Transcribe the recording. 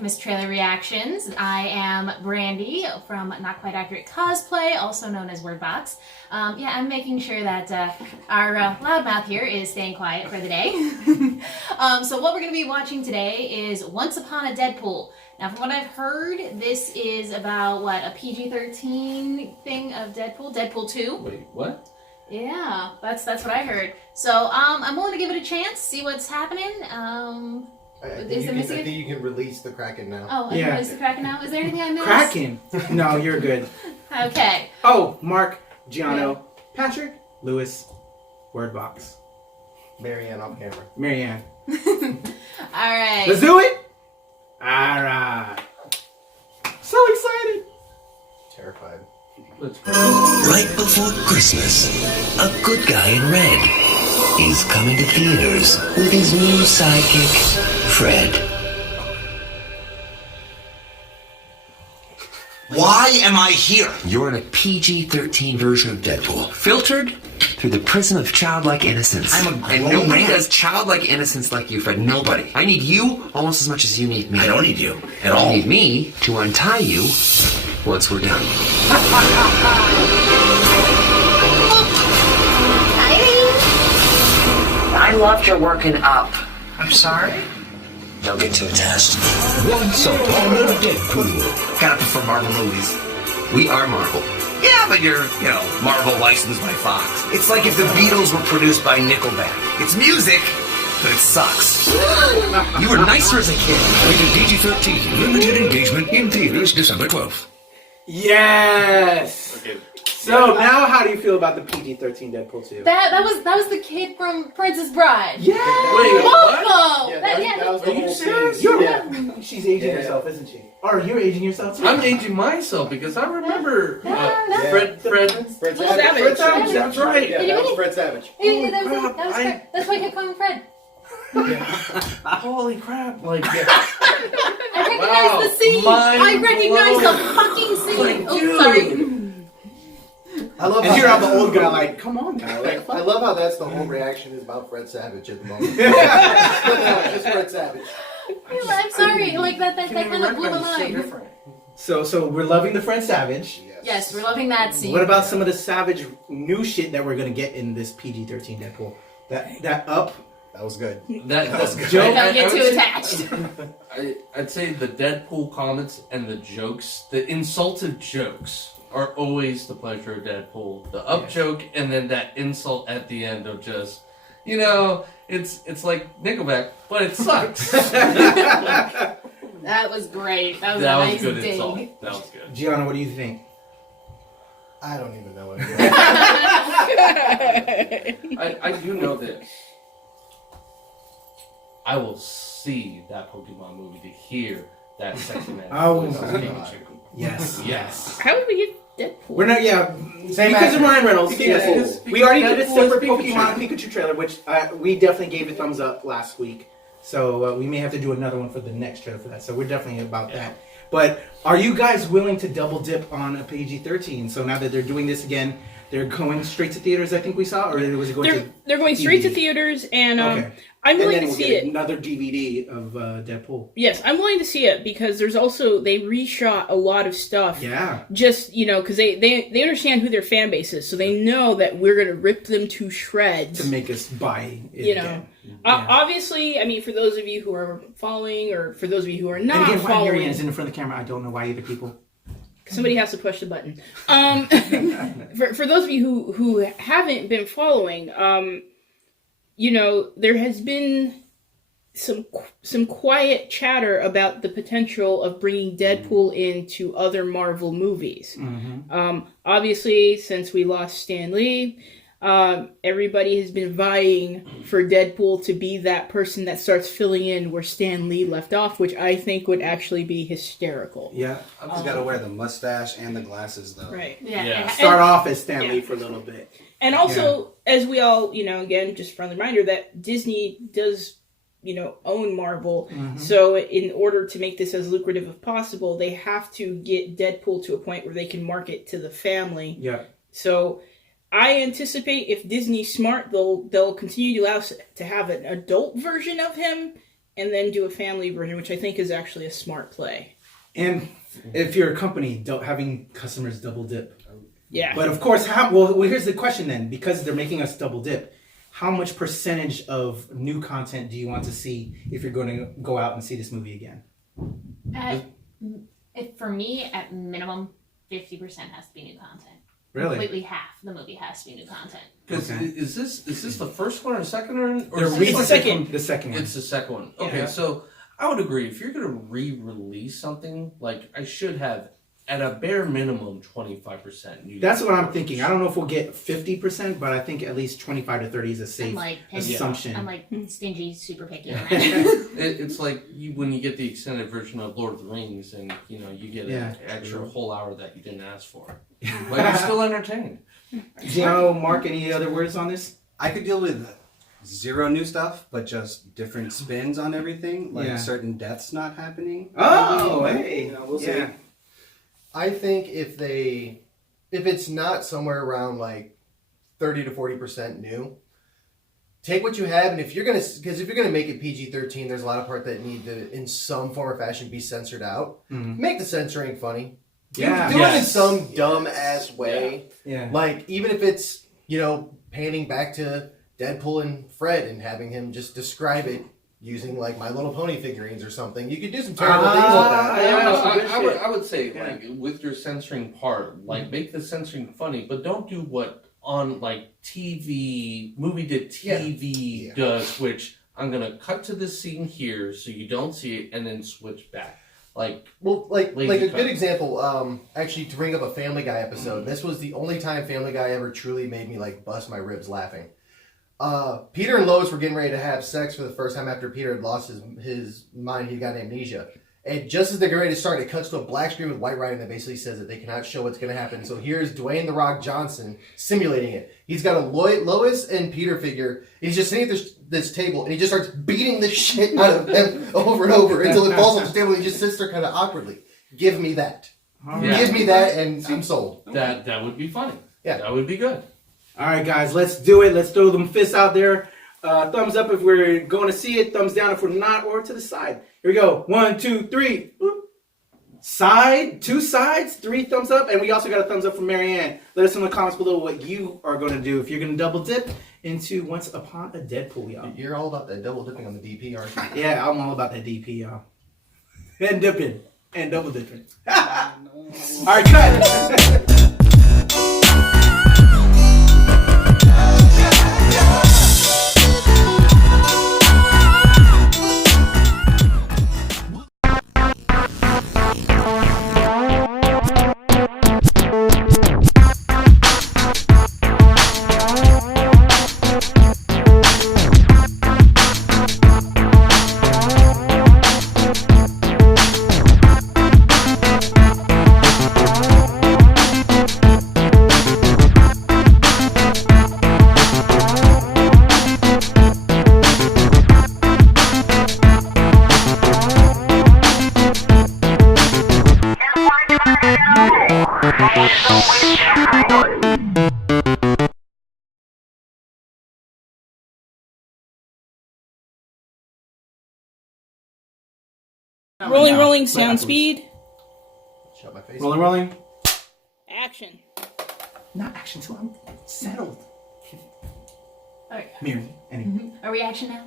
infamous trailer reactions. I am Brandy from Not Quite Accurate Cosplay, also known as Wordbox. I'm making sure that our loudmouth here is staying quiet for the day. So what we're going to be watching today is Once Upon a Deadpool. Now, from what I've heard, this is about, a PG-13 thing of Deadpool? Deadpool 2? Wait, what? Yeah, that's what I heard. So, I'm willing to give it a chance, see what's happening. I think you can release the Kraken now. Oh, I can release the Kraken now? Is there anything I missed? Kraken? No, you're good. Okay. Oh, Mark, Giano, Patrick, Lewis, Wordbox. Marianne on camera. Marianne. Alright. Let's do it! Alright. So excited. Terrified. Right before Christmas, a good guy in red is coming to theaters with his new sidekick, Fred. Why am I here? You're in a PG-13 version of Deadpool, filtered through the prism of childlike innocence. I'm a and grown nobody man. does childlike innocence like you, Fred. Nobody. I need you almost as much as you need me. I don't need you at You all. need me to untie you once we're done. I loved your working up. I'm sorry? Don't get too attached. Once upon a Deadpool. Gotta prefer Marvel movies. We are Marvel. Yeah, but you're, Marvel licensed by Fox. It's like if the Beatles were produced by Nickelback. It's music, but it sucks. You were nicer as a kid. Rated PG-13. Limited engagement in theaters December 12th. Yes! Okay. So, now how do you feel about the PG-13 Deadpool 2? That was the kid from Princess Bride. Yeah! Wait, Whoa! Yeah, that was the Are you whole serious? thing. You're She's aging herself, isn't she? Or you're aging yourself too? I'm aging myself because I remember Yeah. Fred. Fred Fred Savage. Savage, that's right. Yeah, that was Fred Savage. Hey, that was crap, Fred. That's why I kept calling him Fred. Holy crap! Like, I recognize the scene. Mind I recognize the fucking scene. Like, Oh, sorry. I love And how here I'm the old guy, like, come on now. I love how that's the whole reaction is about Fred Savage at the moment. Just Fred Savage. I'm sorry. Like that kind of blew my mind. So we're loving the Fred Savage. Yes, we're loving that scene. What about some of the Savage new shit that we're gonna get in this PG-13 Deadpool? That up. That was good. that's good. Joke. Don't get I too would say- attached. I'd say the Deadpool comments and the jokes, the insultive jokes, are always the pleasure of Deadpool. The up joke and then that insult at the end of just, it's like Nickelback, but it sucks. That was great. That was That a was nice good dig. insult. That was good. Gianna, what do you think? I don't even know what I do know this. I will see that Pokemon movie to hear that sexy man. Oh, voice my speak. God. Yes. Yes. How did we get Deadpool? We're not, Same because of actor. Ryan Reynolds. Because We already did a Deadpool is separate Pikachu. Pokemon Pikachu trailer, which we definitely gave a thumbs up last week. So we may have to do another one for the next trailer for that. So we're definitely about that. But are you guys willing to double dip on a PG-13? So now that they're doing this again, they're going straight to theaters, I think we saw? Or was it going to They're going straight to DVD? theaters, and Okay. I'm And willing then to we'll see get it. another DVD of Deadpool. Yes, I'm willing to see it because there's also they reshot a lot of stuff. Yeah. Just because they understand who their fan base is, so they know that we're gonna rip them to shreds. To make us buy it You know. again. Obviously, I mean, for those of you who are following, or for those of you who are And not again, why following, Marianne's in front of the camera, I don't know why either, people. somebody has to push the button. For those of you who haven't been following, there has been some quiet chatter about the potential of bringing Deadpool into other Marvel movies. Obviously, since we lost Stan Lee, everybody has been vying for Deadpool to be that person that starts filling in where Stan Lee left off, which I think would actually be hysterical. Yeah. I've just got to wear the mustache and the glasses, though. Right. Yeah. Start off as Stan Lee Yeah. for a little bit. And also, as we all, again, just a friendly reminder that Disney does, own Marvel. So in order to make this as lucrative as possible, they have to get Deadpool to a point where they can market to the family. Yeah. So I anticipate if Disney's smart, they'll continue to allow us to have an adult version of him and then do a family version, which I think is actually a smart play. And if you're a company, having customers double dip. Yeah. But of course, well, here's the question then. Because they're making us double dip, how much percentage of new content do you want to see if you're going to go out and see this movie again? For me, at minimum, 50% has to be new content. Really? Completely half the movie has to be new content. Okay. Is this the first one or second one? Or They're is this the second one. It's the second one. Okay, Yeah. so I would agree. If you're going to re-release something, like I should have, at a bare minimum, 25% new. That's what I'm thinking. I don't know if we'll get 50%, but I think at least 25 to 30 is a safe assumption. I'm like stingy, super picky. It's like when you get the extended version of Lord of the Rings, and you get an extra whole hour that you didn't ask for, but you're still entertained. Gino, Mark, any other words on this? I could deal with zero new stuff, but just different spins on everything, like certain deaths not happening. Oh, hey, we'll see. I think if it's not somewhere around like 30 to 40% new, take what you have, and if you're gonna make it PG-13, there's a lot of parts that need to, in some form or fashion, be censored out. Mm-hmm. Make the censoring funny. Do it in some dumb ass way. Yeah. Like even if it's panning back to Deadpool and Fred and having him just describe it using like My Little Pony figurines or something. You could do some terrible things with that. I would say like with your censoring part, like make the censoring funny, but don't do what on like movie to TV does, which I'm gonna cut to this scene here so you don't see it and then switch back. Like a good example, actually to bring up a Family Guy episode. This was the only time Family Guy ever truly made me like bust my ribs laughing. Peter and Lois were getting ready to have sex for the first time after Peter had lost his mind. He got amnesia. And just as they're getting ready to start, it cuts to a black screen with white writing that basically says that they cannot show what's going to happen. So here's Dwayne "The Rock" Johnson simulating it. He's got a Lois and Peter figure. He's just sitting at this table, and he just starts beating the shit out of them over and over until it falls off the table, and he just sits there kind of awkwardly. Give me that. Give me that, and I'm sold. That would be funny. Yeah. That would be good. All right, guys, let's do it. Let's throw them fists out there. Thumbs up if we're going to see it. Thumbs down if we're not, or to the side. Here we go. 1, 2, 3. Whoop. Side, 2 sides, 3 thumbs up. And we also got a thumbs up from Marianne. Let us know in the comments below what you are going to do if you're going to double dip into Once Upon a Deadpool, y'all. You're all about that double dipping on the DP, aren't you? Yeah, I'm all about that DP, y'all. And dipping. And double dipping. All right, cut. Rolling, sound speed. Shut my face. Rolling. Action. Not action till I'm settled. Alright. Mary, anyway. Are we action now?